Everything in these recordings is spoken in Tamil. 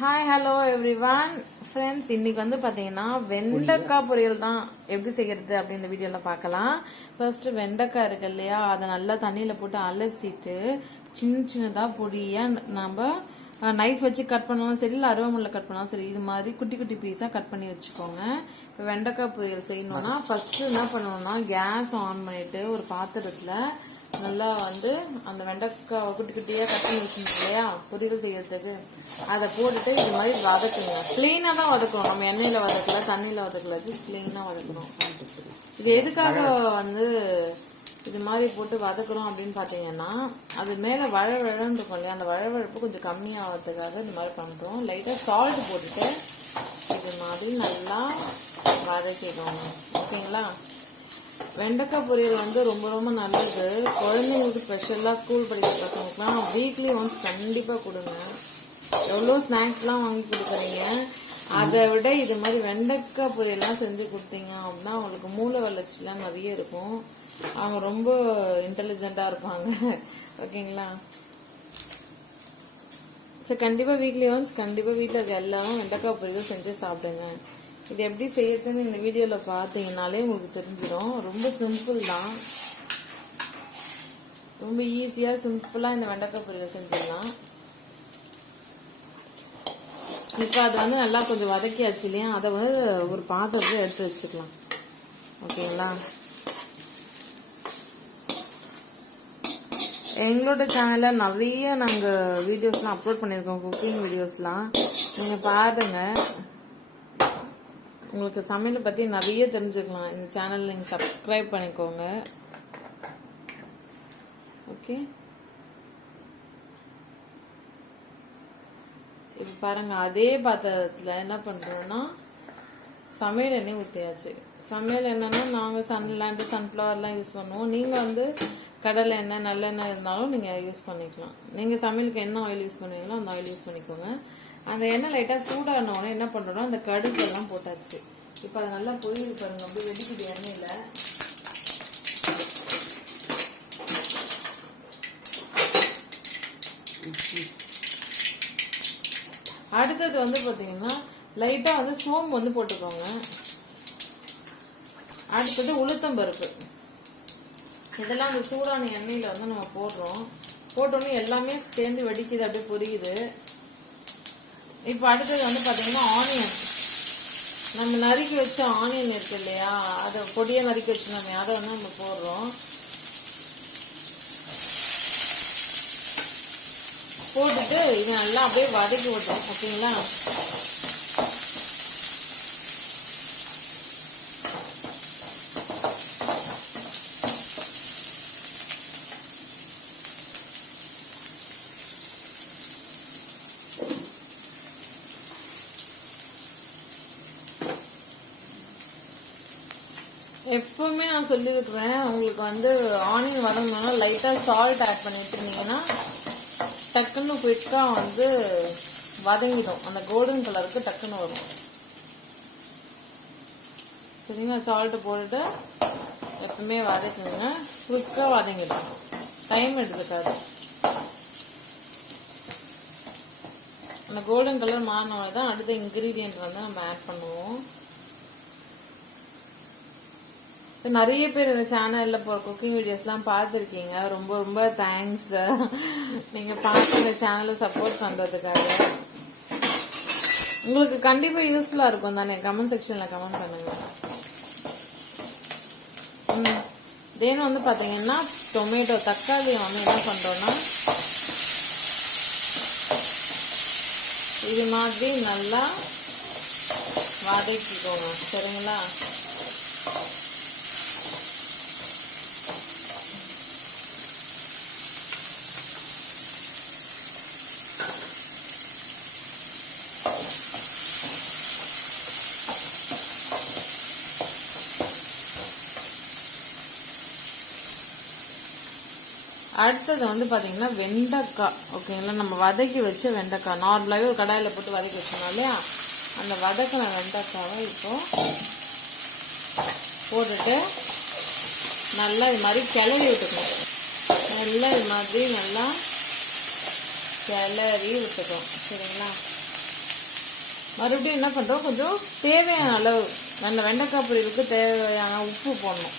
ஹாய் ஹலோ எவ்ரிவன் ஃப்ரெண்ட்ஸ், இன்னைக்கு வந்து பார்த்தீங்கன்னா வெண்டைக்காய் பொரியல் தான் எப்படி செய்கிறது அப்படி இந்த வீடியோவில் பார்க்கலாம். ஃபர்ஸ்ட்டு வெண்டைக்காய் இருக்கு இல்லையா, அதை நல்லா தண்ணியில் போட்டு அலசிட்டு சின்ன சின்னதாக பொடியாக நம்ம நைஃப் வச்சு கட் பண்ணாலும் சரி, இல்லை அருவாமனையில் கட் பண்ணாலும் சரி, இது மாதிரி குட்டி குட்டி பீஸாக கட் பண்ணி வச்சுக்கோங்க. இப்போ வெண்டைக்காய் பொரியல் செய்யணும்னா ஃபர்ஸ்ட்டு என்ன பண்ணணும்னா, கேஸ் ஆன் பண்ணிட்டு ஒரு பாத்திரத்தில் நல்லா வந்து அந்த வெண்டைக்காய் குட்டி குட்டியாக கட் பண்ணி வச்சுருந்தோம் இல்லையா பொரியல் செய்யறதுக்கு, அதை போட்டுட்டு இது மாதிரி வதக்குங்க. கிளீனாக தான் வதக்கணும், நம்ம எண்ணெயில் வதக்கல, தண்ணியில் வதக்கல, கிளீனாக வதக்கணும். இது எதுக்காக வந்து இது மாதிரி போட்டு வதக்குறோம் அப்படின்னு பார்த்தீங்கன்னா, அது மேலே வழவழன்னு இருக்கும் இல்லையா, அந்த வழவழப்பு கொஞ்சம் கம்மியாகிறதுக்காக இது மாதிரி பண்ணுறோம். லைட்டாக சால்ட் போட்டுட்டு இது மாதிரி நல்லா வதக்கிக்கோங்க. ஓகேங்களா? வெண்டைக்காய் பொரியல் வந்து ரொம்ப ரொம்ப நல்லது. குழந்தைங்களுக்கு ஸ்பெஷலாக ஸ்கூல் படிக்கிற பசங்களுக்குலாம் வீக்லி ஒன்ஸ் கண்டிப்பாக கொடுங்க. எவ்வளோ ஸ்நாக்ஸ்லாம் வாங்கி கொடுக்குறீங்க, அதை விட இது மாதிரி வெண்டைக்காய் பொரியல்லாம் செஞ்சு கொடுத்தீங்க அப்படின்னா அவங்களுக்கு மூளை வளர்ச்சிலாம் நிறைய இருக்கும். அவங்க ரொம்ப இன்டெலிஜென்ட்டாக இருப்பாங்க. ஓகேங்களா? சரி, கண்டிப்பாக வீக்லி ஒன்ஸ் கண்டிப்பாக வீட்டில் இருக்க எல்லாரும் வெண்டைக்காய் பொரியல் செஞ்சு சாப்பிடுங்க. இது எப்படி செய்யறதுன்னு இந்த வீடியோவில் பார்த்தீங்கன்னாலே உங்களுக்கு தெரிஞ்சிடும். ரொம்ப சிம்பிள் தான், ரொம்ப ஈஸியாக சிம்பிளாக இந்த வெண்டைக்காய் பொரியல் செஞ்சிடலாம். இப்போ அதை வந்து நல்லா கொஞ்சம் வதக்கியாச்சு இல்லையா, அதை வந்து ஒரு பாத்திரத்தில் எடுத்து வச்சுக்கலாம். ஓகேங்களா? எங்களோட சேனலில் நிறைய நாங்கள் வீடியோஸ்லாம் அப்லோட் பண்ணியிருக்கோம், குக்கிங் வீடியோஸ்லாம். நீங்கள் பாருங்கள், உங்களுக்கு சமையலை பற்றி நிறைய தெரிஞ்சுக்கலாம். இந்த சேனல் நீங்கள் சப்ஸ்கிரைப் பண்ணிக்கோங்க. ஓகே, இப்போ பாருங்கள், அதே பாத்திரத்தில் என்ன பண்ணுறோன்னா சமையல் எண்ணெய் ஊற்றியாச்சு. சமையல் எண்ணெய்னா நாங்கள் சன்ஃப்ளவர்லாம் யூஸ் பண்ணுவோம். நீங்கள் வந்து கடலை எண்ணெய் நல்லெண்ணெய் இருந்தாலும் நீங்கள் யூஸ் பண்ணிக்கலாம். நீங்கள் சமையலுக்கு என்ன ஆயில் யூஸ் பண்ணுவீங்களோ அந்த ஆயில் யூஸ் பண்ணிக்கோங்க. அந்த எண்ணெய் லைட்டாக சூடான உடனே என்ன பண்ணுறோன்னா அந்த கடுகெல்லாம் போட்டாச்சு. இப்போ அதை நல்லா பொரியுது பாருங்க, அப்படியே வெடிக்குது எண்ணெயில். அடுத்தது வந்து பார்த்தீங்கன்னா லைட்டாக வந்து சோம்பு வந்து போட்டுக்கோங்க. அடுத்தது உளுத்தம்பருப்பு. இதெல்லாம் அந்த சூடான எண்ணெயில் வந்து நம்ம போடுறோம். போட்டோன்னே எல்லாமே சேர்ந்து வெடிக்குது, அப்படியே பொரியுது. இப்போ அடுத்தது வந்து பார்த்தீங்கன்னா ஆனியன். நம்ம நறுக்கி வச்ச ஆனியன் இருக்கு இல்லையா, அதை பொடியை நறுக்கி வச்சுருந்தோமே, அதை வந்து நம்ம போடுறோம். போட்டுட்டு இது நல்லா அப்படியே வதக்கி விட்டோம். ஓகேங்களா? எப்பவுமே நான் சொல்லியிருக்கிறேன், உங்களுக்கு வந்து ஆனியன் வதங்கணும்னா லைட்டாக சால்ட் ஆட் பண்ணி வச்சுருந்தீங்கன்னா டக்குன்னு குயிக்காக வந்து வதங்கிடும். அந்த கோல்டன் கலருக்கு டக்குன்னு வரும். சரிங்களா? சால்ட்டு போட்டுட்டு எப்பவுமே வதக்குங்க, குயிக்காக வதங்கிடும், டைம் எடுத்துக்காது. அந்த கோல்டன் கலர் மாறினோட தான் அடுத்த இன்க்ரீடியன்ட் வந்து நம்ம ஆட் பண்ணுவோம். நிறைய பேர் இந்த சேனலில் போகிற குக்கிங் வீடியோஸ்லாம் பார்த்துருக்கீங்க. ரொம்ப ரொம்ப தேங்க்ஸ், நீங்கள் பார்த்து இந்த சேனலை சப்போர்ட் பண்ணுறதுக்காக. உங்களுக்கு கண்டிப்பாக யூஸ்ஃபுல்லாக இருக்கும் தானே? கமெண்ட் செக்ஷனில் கமெண்ட் பண்ணுங்க. தென் வந்து பார்த்தீங்கன்னா டொமேட்டோ, தக்காளியை வந்து என்ன பண்ணுறோன்னா இது மாதிரி நல்லா வதக்கிக்கோங்க. சரிங்களா? அடுத்தது வந்து பார்த்தீங்கன்னா வெண்டைக்காய். ஓகேங்களா? நம்ம வதக்கி வச்ச வெண்டைக்காய் நார்மலாகவே ஒரு கடாயில் போட்டு வதக்கி வச்சோம் இல்லையா, அந்த வதக்கின வெண்டைக்காவை இப்போ போட்டுட்டு நல்லா இது மாதிரி கிளறி விட்டுக்கணும். நல்லா இது மாதிரி நல்லா கிளறி விட்டுக்கணும். சரிங்களா? மறுபடியும் என்ன பண்ணுறோம், கொஞ்சம் தேவையான அளவு அந்த வெண்டைக்காய் பொரியலுக்கு தேவையான உப்பு போடணும்.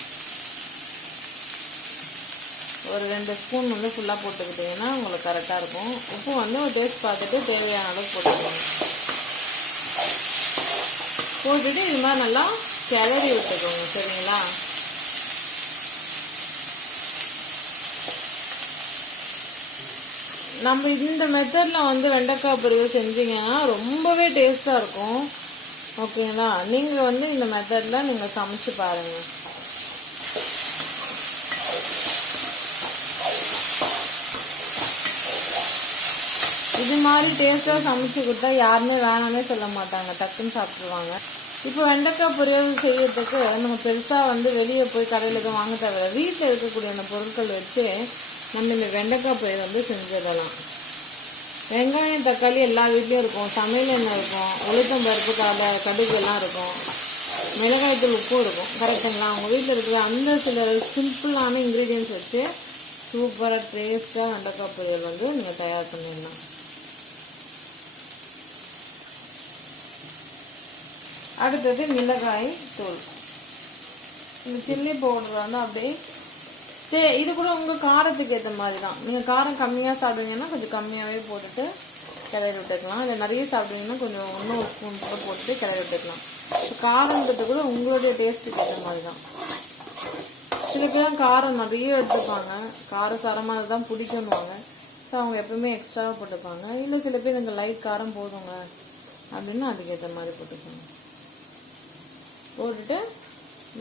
ஒரு 2 ஸ்பூன் வந்து ஃபுல்லாக போட்டுக்கிட்டிங்கன்னா உங்களுக்கு கரெக்டாக இருக்கும். உப்பு வந்து ஒரு டேஸ்ட் பார்த்துட்டு தேவையான அளவு போட்டுக்கோங்க. போட்டுட்டு இது மாதிரி நல்லா கிளறி விட்டுக்கோங்க. சரிங்களா? நம்ம இந்த மெத்தடில் வந்து வெண்டைக்காய் பொரியல் செஞ்சீங்கன்னா ரொம்பவே டேஸ்ட்டாக இருக்கும். ஓகேங்களா? நீங்கள் வந்து இந்த மெத்தடில் நீங்கள் சமைச்சு பாருங்கள். இது மாதிரி டேஸ்ட்டாக சமைச்சு கொடுத்தா யாருமே வேணாமே சொல்ல மாட்டாங்க, டக்குன்னு சாப்பிடுவாங்க. இப்போ வெண்டைக்காய் பொரியல் செய்யறதுக்கு நம்ம பெருசாக வந்து வெளியே போய் கடையில் போய் வாங்க தேவை. வீட்டில் இருக்கக்கூடிய அந்த பொருட்கள் வச்சு நம்ம இந்த வெண்டைக்காய் பொரியல் வந்து செஞ்சிடலாம். வெங்காயம் தக்காளி எல்லா வீட்லேயும் இருக்கும், சமையல் எண்ணெய் இருக்கும், உளுத்தம் பருப்பு கடுகு எல்லாம் இருக்கும், மிளகாய்த்தூள் உப்பும் இருக்கும். கரெக்டுங்களா? அவங்க வீட்டில் இருக்கிற அந்த சில சிம்பிளான இன்க்ரீடியன்ஸ் வச்சு சூப்பராக டேஸ்ட்டாக வெண்டைக்காய் பொரியல் வந்து நீங்கள் தயார் பண்ணிடலாம். அடுத்தது மிளகாய் தூள். இந்த சில்லி பவுடர் வந்து அப்படியே இது கூட உங்கள் காரத்துக்கு ஏற்ற மாதிரி தான். நீங்கள் காரம் கம்மியாக சாப்பிடுவீங்கன்னா கொஞ்சம் கம்மியாகவே போட்டுட்டு கிளறி விட்டுக்கலாம். இல்லை நிறைய சாப்பிடுவீங்கன்னா கொஞ்சம் இன்னும் ஒரு ஸ்பூன் கூட போட்டுட்டு கிளறி விட்டுக்கலாம். காரன்றது கூட உங்களுடைய டேஸ்ட்டுக்கு ஏற்ற மாதிரி தான். சில பேர் காரம் நிறைய எடுத்துப்பாங்க, காரம் சாரமாக தான் பிடிக்கணுவாங்க. ஸோ அவங்க எப்பவுமே எக்ஸ்ட்ராவாக போட்டுப்பாங்க. இல்லை சில பேர் எனக்கு லைட் காரம் போதுங்க அப்படின்னு அதுக்கேற்ற மாதிரி போட்டுக்கோங்க. போட்டுட்டு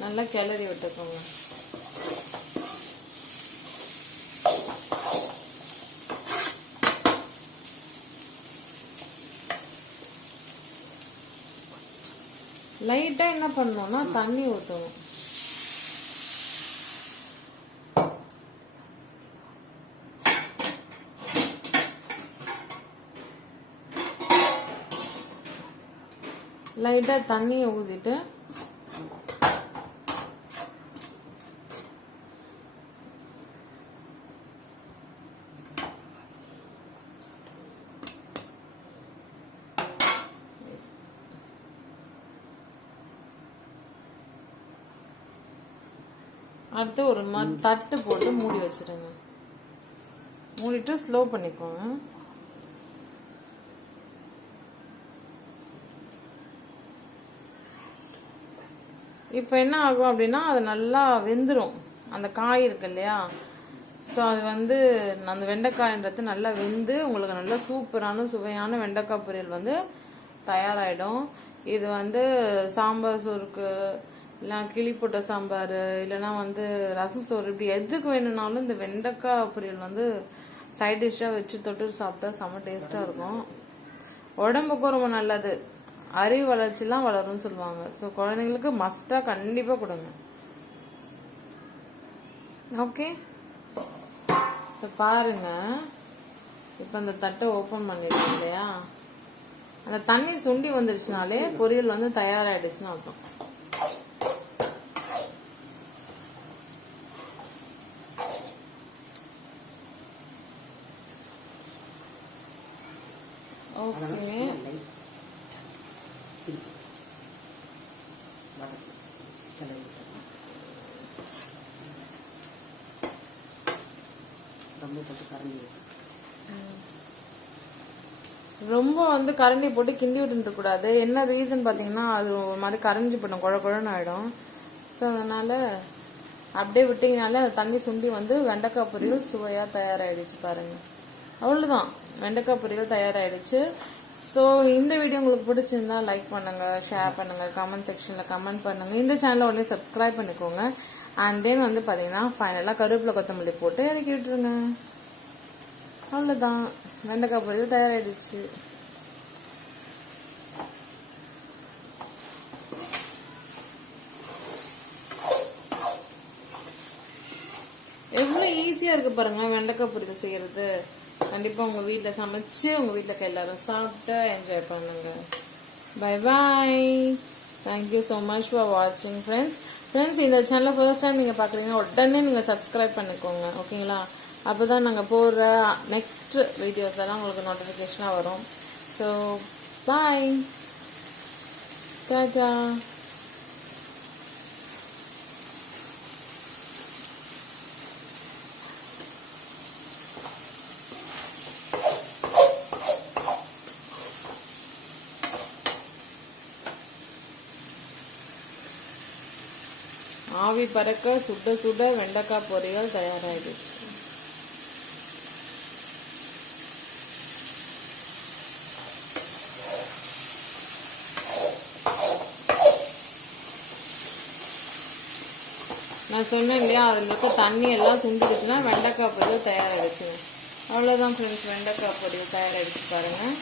நல்லா கிளறி விட்டுக்கோங்க. லைட்டாக என்ன பண்ணணும்னா தண்ணி ஊற்றணும். லைட்டாக தண்ணியை ஊற்றிட்டு அடுத்து ஒரு மாதிரி தட்டு போட்டு மூடி வச்சிருங்க. மூடிட்டு ஸ்லோ பண்ணிக்கோங்க. இப்போ என்ன ஆகும் அப்படின்னா அது நல்லா வெந்துடும். அந்த காய் இருக்கு இல்லையா, ஸோ அது வந்து அந்த வெண்டைக்காய்ன்றது நல்லா வெந்து உங்களுக்கு நல்லா சூப்பரான சுவையான வெண்டைக்காய் பொரியல் வந்து தயாராகிடும். இது வந்து சாம்பார் சோறுக்கு, இல்லை கிளி போட்ட சாம்பார், இல்லைன்னா வந்து ரசம் சோறு, இப்படி எதுக்கு வேணும்னாலும் இந்த வெண்டைக்காய் பொரியல் வந்து சைட் டிஷ்ஷாக வச்சு தொட்டு சாப்பிட்டா செம்ம டேஸ்ட்டாக இருக்கும். உடம்புக்கும் ரொம்ப நல்லது, அறிவு வளர்ச்சிலாம் வளரும்னு சொல்லுவாங்க. ஸோ குழந்தைங்களுக்கு மஸ்ட்டாக கண்டிப்பாக கொடுங்க. ஓகே, ஸோ பாருங்க. இப்போ அந்த தட்டை ஓப்பன் பண்ணிடுங்க இல்லையா, அந்த தண்ணி சுண்டி வந்துருச்சுனாலே பொரியல் வந்து தயாராகிடுச்சுன்னு அர்த்தம். ஓகே, ரொம்ப வந்து கரண்டி போட்டு கிண்டி விட்டுட்டு கூடாது. என்ன ரீசன் பார்த்தீங்கன்னா அது ஒரு மாதிரி கரைஞ்சி போயிடும், குழ குழன்னு ஆகிடும். ஸோ அதனால அப்படியே விட்டிங்கனாலே அந்த தண்ணி சுண்டி வந்து வெண்டைக்காய் பொரியல் சுவையாக தயாராகிடுச்சு பாருங்க. அவ்வளோதான், வெண்டைக்காய் பொரியல் தயாராகிடுச்சு. ஸோ இந்த வீடியோ உங்களுக்கு பிடிச்சிருந்தா லைக் பண்ணுங்க, ஷேர் பண்ணுங்க, கமெண்ட் செக்ஷனில் கமெண்ட் பண்ணுங்க. இந்த சேனலை உடனே சப்ஸ்கிரைப் பண்ணிக்கோங்க. அண்ட் தென் வந்து பார்த்தீங்கன்னா ஃபைனலாக கருவேப்பிலை கொத்தமல்லி போட்டு இறக்கி விட்டுருங்க. அவ்வளோதான், வெண்டைக்காய் பொரியல் தயாராகிடுச்சு. எவ்வளோ ஈஸியாக இருக்குது பாருங்கள் வெண்டைக்காய் பொரியல் செய்கிறது. கண்டிப்பாக உங்கள் வீட்டில் சமைச்சு உங்கள் வீட்டில் எல்லாரும் சாப்பிட்டு என்ஜாய் பண்ணுங்க. Bye bye, thank you so much for வாட்சிங் ஃப்ரெண்ட்ஸ். இந்த சேனலை ஃபர்ஸ்ட் டைம் நீங்கள் பார்க்குறீங்க, உடனே நீங்கள் சப்ஸ்கிரைப் பண்ணிக்கோங்க. ஓகேங்களா? அப்போ தான் நாங்கள் போடுற நெக்ஸ்ட் வீடியோஸ் எல்லாம் உங்களுக்கு நோட்டிஃபிகேஷனாக வரும். So bye. டாடா. ஆவி பறக்க சுட சுட வெண்டைக்காய் பொரியல் தயாராகிடுச்சு. நான் சொன்னேன் இல்லையா, அதில் இருக்க தண்ணி எல்லாம் சுண்டுடுச்சுன்னா வெண்டைக்காய் பொரியல் தயாராகிடுச்சு. அவ்வளோதான் ஃப்ரெண்ட்ஸ், வெண்டைக்காய் பொரியல் தயாராகிடுச்சு பாருங்கள்.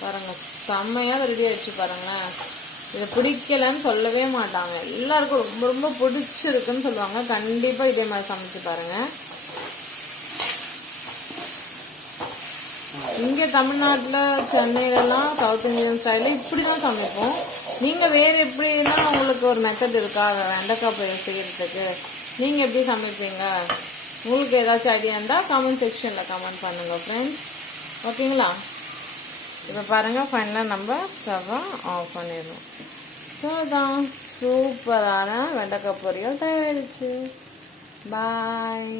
பாருங்க செம்மையா ரெடி ஆயிடுச்சு பாருங்களேன். இதை பிடிக்கலன்னு சொல்லவே மாட்டாங்க, எல்லாருக்கும் ரொம்ப ரொம்ப பிடிச்சிருக்குன்னு சொல்லுவாங்க. கண்டிப்பா இதே மாதிரி சமைச்சு பாருங்க. இங்க தமிழ்நாட்டுல சென்னையிலலாம் சவுத் இந்தியன் ஸ்டைல இப்படிதான் சமைப்போம். நீங்க வேற எப்படின்னா உங்களுக்கு ஒரு மெத்தட் இருக்கா வெண்டைக்காய் பொரியல் செய்யறதுக்கு? நீங்க எப்படி சமைப்பீங்க? உங்களுக்கு ஏதாச்சும் ஐடியா இருந்தா கமெண்ட் செக்ஷன்ல கமெண்ட் பண்ணுங்க ஃப்ரெண்ட்ஸ். ஓகேங்களா? இப்போ பாருங்க ஃபைனலாக நம்ம ஸ்டவ்வை ஆஃப் பண்ணிடணும். ஸோ தான் சூப்பரான வெண்டைக்காய் பொரியல் தயாரிடுச்சு. பாய்.